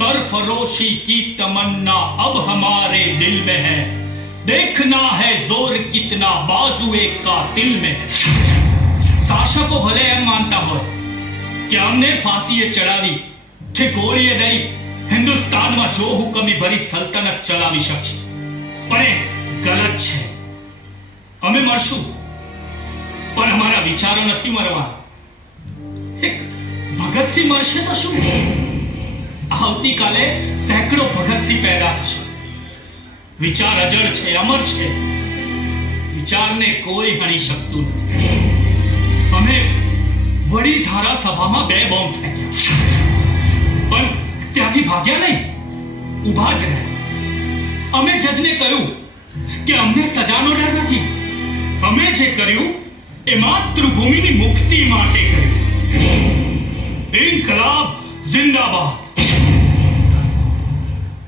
सरफरोशी की तमन्ना अब हमारे दिल में है, देखना है जोर कितना बाजुए कातिल में है। શાસકો ભલે એમ માનતા હોય કે અમને ફાંસીએ ચડાવી કે ગોળીએ દઈ હિન્દુસ્તાનમાં જો હુકમી ભરી સલ્તનત ચલાવી શકશે, પણ એ ગલત છે. અમે મરશું પણ અમારા વિચારો નથી મરવાના. એક ભગતસિંહ મરશે તો શું, આવતીકાલે સેંકડો ભગતસિંહ પેદા થશે. વિચાર અજળ છે, અમર છે. વિચારને કોઈ હણી શકતું નથી. અમે વડી ધારાસભામાં 2 બોમ્બ ફેંક્યા, પણ ત્યાંથી ભાગ્યા નહીં, ઊભા જ રહ્યા. અમે જજને કહ્યું કે અમને સજાનો ડર નથી. અમે જે કર્યું એ માતૃભૂમિની મુક્તિ માટે કર્યું. ઇન્કલાબ જિંદાબાદ.